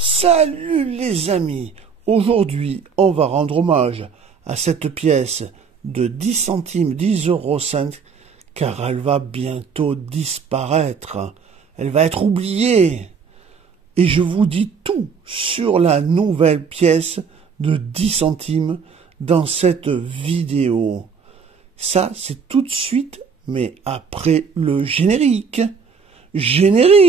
Salut les amis, aujourd'hui on va rendre hommage à cette pièce de 10 centimes, 10,5 € car elle va bientôt disparaître, elle va être oubliée. Et je vous dis tout sur la nouvelle pièce de 10 centimes dans cette vidéo. Ça c'est tout de suite, mais après le générique. Générique!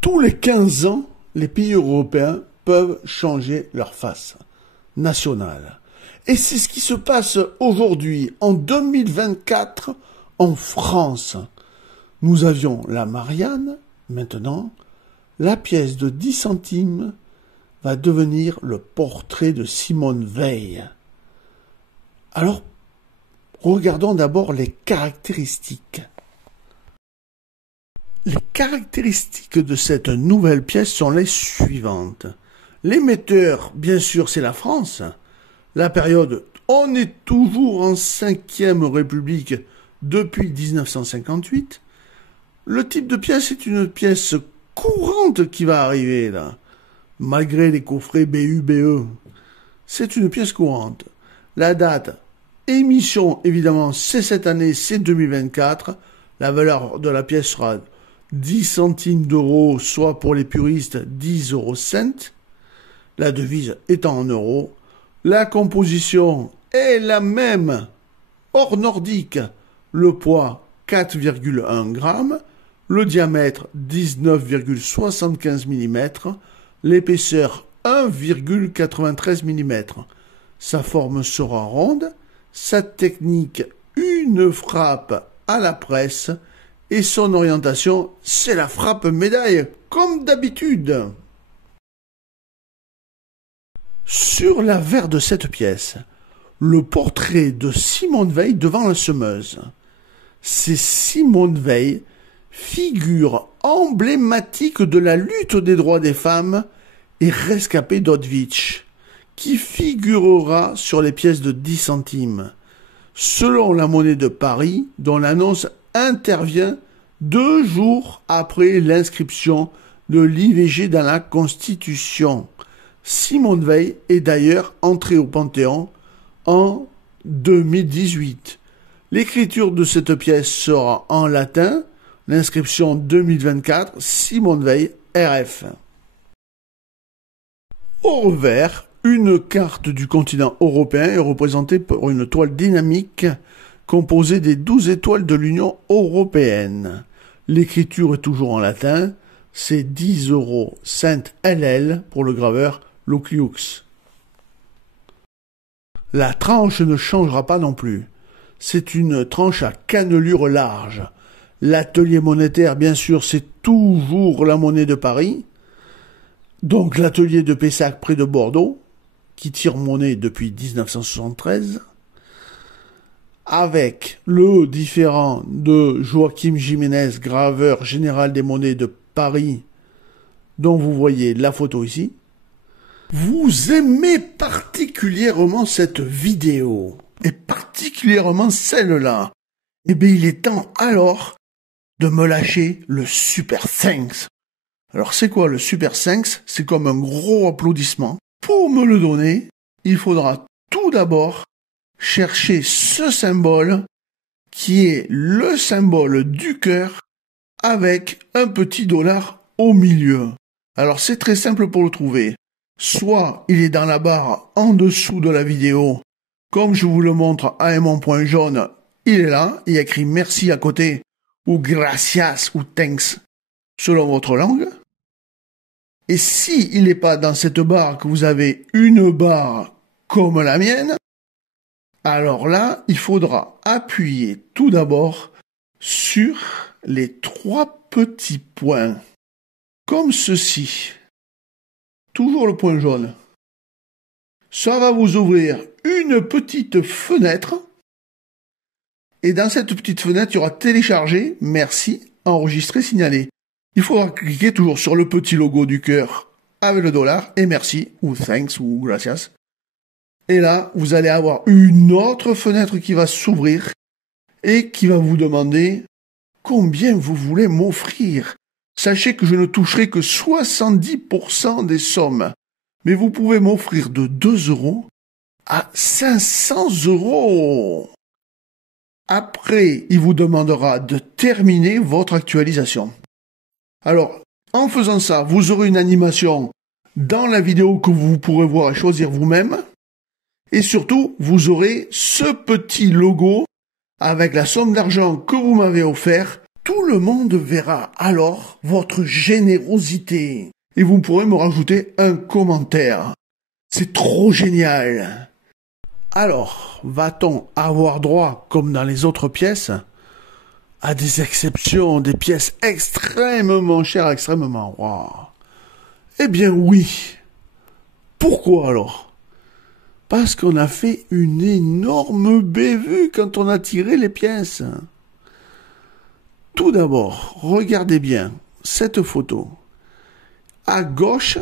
Tous les 15 ans, les pays européens peuvent changer leur face nationale. Et c'est ce qui se passe aujourd'hui, en 2024, en France. Nous avions la Marianne, maintenant, la pièce de 10 centimes va devenir le portrait de Simone Veil. Alors, regardons d'abord les caractéristiques. Les caractéristiques de cette nouvelle pièce sont les suivantes. L'émetteur, bien sûr, c'est la France. La période, on est toujours en 5e République depuis 1958. Le type de pièce est une pièce courante qui va arriver là, malgré les coffrets BU-BE. C'est une pièce courante. La date, émission, évidemment, c'est cette année, c'est 2024. La valeur de la pièce sera 10 centimes d'euros, soit pour les puristes 10,5 €. La devise étant en euros. La composition est la même, hors nordique. Le poids 4,1 g, le diamètre 19,75 mm, l'épaisseur 1,93 mm. Sa forme sera ronde, sa technique une frappe à la presse, et son orientation, c'est la frappe médaille, comme d'habitude. Sur l'avers de cette pièce, le portrait de Simone Veil devant la semeuse. C'est Simone Veil, figure emblématique de la lutte des droits des femmes et rescapée d'Auschwitz, qui figurera sur les pièces de 10 centimes. Selon la monnaie de Paris, dont l'annonce intervient 2 jours après l'inscription de l'IVG dans la Constitution. Simone Veil est d'ailleurs entrée au Panthéon en 2018. L'écriture de cette pièce sera en latin, l'inscription 2024, Simone Veil, RF. Au revers, une carte du continent européen est représentée par une toile dynamique composée des 12 étoiles de l'Union européenne. L'écriture est toujours en latin, c'est 10 € Sainte LL pour le graveur Luciux. La tranche ne changera pas non plus. C'est une tranche à cannelure large. L'atelier monétaire, bien sûr, c'est toujours la monnaie de Paris. Donc l'atelier de Pessac près de Bordeaux, qui tire monnaie depuis 1973. Avec le différent de Joachim Jiménez, graveur général des monnaies de Paris, dont vous voyez la photo ici. Vous aimez particulièrement cette vidéo, et particulièrement celle-là. Eh bien, il est temps alors de me lâcher le Super Thanks. Alors, c'est quoi le Super Thanks? C'est comme un gros applaudissement. Pour me le donner, il faudra tout d'abord chercher ce symbole qui est le symbole du cœur avec un petit dollar au milieu. Alors c'est très simple pour le trouver. Soit il est dans la barre en dessous de la vidéo, comme je vous le montre à un point jaune, il est là, il y a écrit merci à côté, ou gracias, ou thanks, selon votre langue. Et si il n'est pas dans cette barre, que vous avez une barre comme la mienne, alors là, il faudra appuyer tout d'abord sur les 3 petits points, comme ceci. Toujours le point jaune. Ça va vous ouvrir une petite fenêtre Et dans cette petite fenêtre, il y aura télécharger, merci, enregistrer, signaler. Il faudra cliquer toujours sur le petit logo du cœur avec le dollar et merci, ou thanks, ou gracias. Et là, vous allez avoir une autre fenêtre qui va s'ouvrir et qui va vous demander combien vous voulez m'offrir. Sachez que je ne toucherai que 70% des sommes. Mais vous pouvez m'offrir de 2 € à 500 €. Après, il vous demandera de terminer votre actualisation. Alors, en faisant ça, vous aurez une animation dans la vidéo que vous pourrez voir et choisir vous-même. Et surtout, vous aurez ce petit logo avec la somme d'argent que vous m'avez offert. Tout le monde verra alors votre générosité. Et vous pourrez me rajouter un commentaire. C'est trop génial. Alors, va-t-on avoir droit, comme dans les autres pièces, à des exceptions, des pièces extrêmement chères, extrêmement rares? Eh bien oui. Pourquoi alors? Parce qu'on a fait une énorme bévue quand on a tiré les pièces. Tout d'abord, regardez bien cette photo. À gauche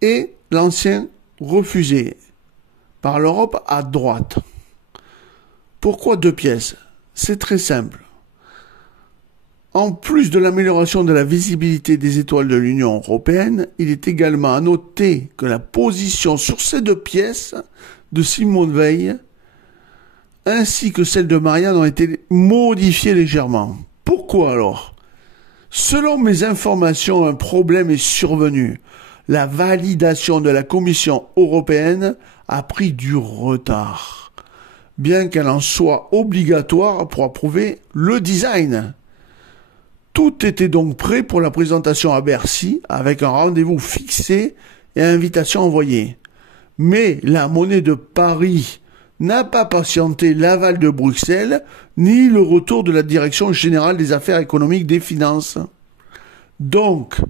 est l'ancien refusé par l'Europe à droite. Pourquoi 2 pièces? C'est très simple. En plus de l'amélioration de la visibilité des étoiles de l'Union européenne, il est également à noter que la position sur ces 2 pièces de Simone Veil ainsi que celle de Marianne ont été modifiées légèrement. Pourquoi alors? Selon mes informations, un problème est survenu. La validation de la Commission européenne a pris du retard, bien qu'elle en soit obligatoire pour approuver le design. Tout était donc prêt pour la présentation à Bercy, avec un rendez-vous fixé et invitation envoyée. Mais la monnaie de Paris n'a pas patienté l'aval de Bruxelles, ni le retour de la Direction générale des affaires économiques des finances. Donc,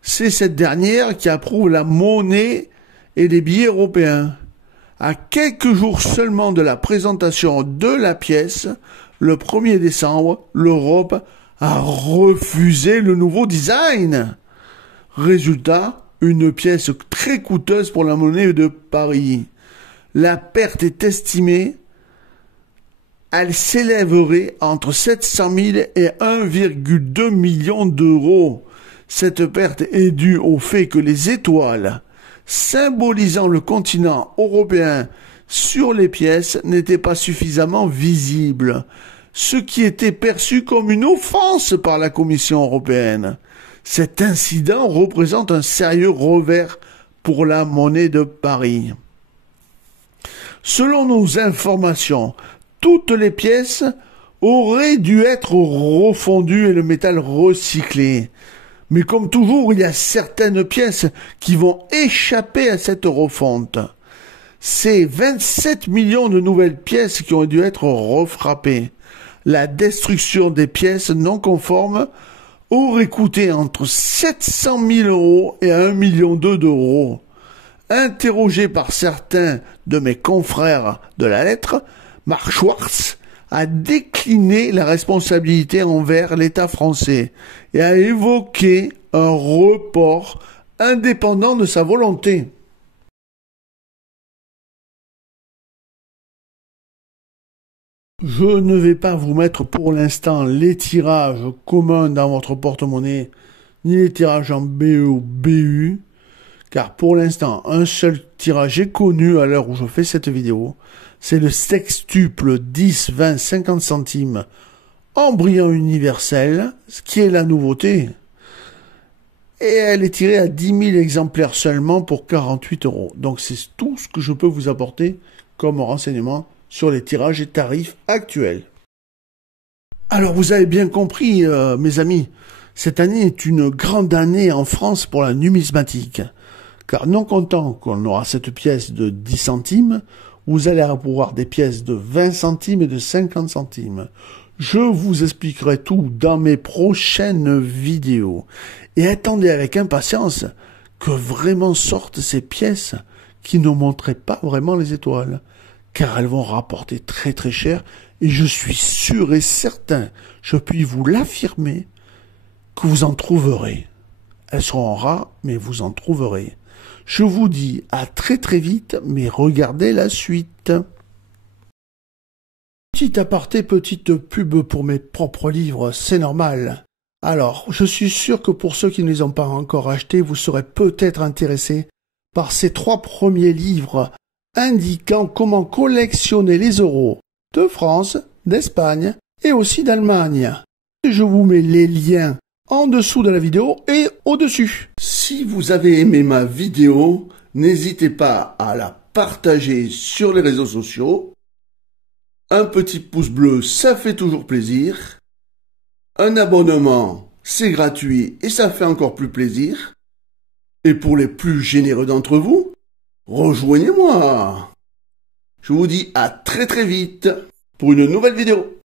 c'est cette dernière qui approuve la monnaie et les billets européens. À quelques jours seulement de la présentation de la pièce, le 1er décembre, l'Europe a refusé le nouveau design. Résultat, une pièce très coûteuse pour la monnaie de Paris. La perte est estimée, elle s'élèverait entre 700 000 et 1,2 million €. Cette perte est due au fait que les étoiles symbolisant le continent européen sur les pièces n'étaient pas suffisamment visibles, ce qui était perçu comme une offense par la Commission européenne. Cet incident représente un sérieux revers pour la monnaie de Paris. Selon nos informations, toutes les pièces auraient dû être refondues et le métal recyclé. Mais comme toujours, il y a certaines pièces qui vont échapper à cette refonte. C'est 27 millions de nouvelles pièces qui ont dû être refrappées. La destruction des pièces non conformes aurait coûté entre 700 000 € et 1,2 million d'euros. Interrogé par certains de mes confrères de la lettre, Marc Schwartz a décliné la responsabilité envers l'État français et a évoqué un report indépendant de sa volonté. Je ne vais pas vous mettre pour l'instant les tirages communs dans votre porte-monnaie, ni les tirages en BE ou BU, car pour l'instant, un seul tirage est connu à l'heure où je fais cette vidéo. C'est le sextuple 10, 20, 50 centimes en brillant universel, ce qui est la nouveauté. Et elle est tirée à 10 000 exemplaires seulement pour 48 €. Donc c'est tout ce que je peux vous apporter comme renseignement sur les tirages et tarifs actuels. Alors vous avez bien compris, mes amis, cette année est une grande année en France pour la numismatique. Car non content qu'on aura cette pièce de 10 centimes, vous allez avoir des pièces de 20 centimes et de 50 centimes. Je vous expliquerai tout dans mes prochaines vidéos. Et attendez avec impatience que vraiment sortent ces pièces qui ne montraient pas vraiment les étoiles. car elles vont rapporter très très cher et je suis sûr et certain, je puis vous l'affirmer, que vous en trouverez. Elles seront rares, mais vous en trouverez. Je vous dis à très très vite, mais regardez la suite. Petit aparté, petite pub pour mes propres livres, c'est normal. Alors, je suis sûr que pour ceux qui ne les ont pas encore achetés, vous serez peut-être intéressés par ces 3 premiers livres indiquant comment collectionner les euros de France, d'Espagne et aussi d'Allemagne. Je vous mets les liens en dessous de la vidéo et au-dessus. Si vous avez aimé ma vidéo, n'hésitez pas à la partager sur les réseaux sociaux. Un petit pouce bleu, ça fait toujours plaisir. Un abonnement, c'est gratuit et ça fait encore plus plaisir. Et pour les plus généreux d'entre vous, rejoignez-moi. Je vous dis à très très vite pour une nouvelle vidéo.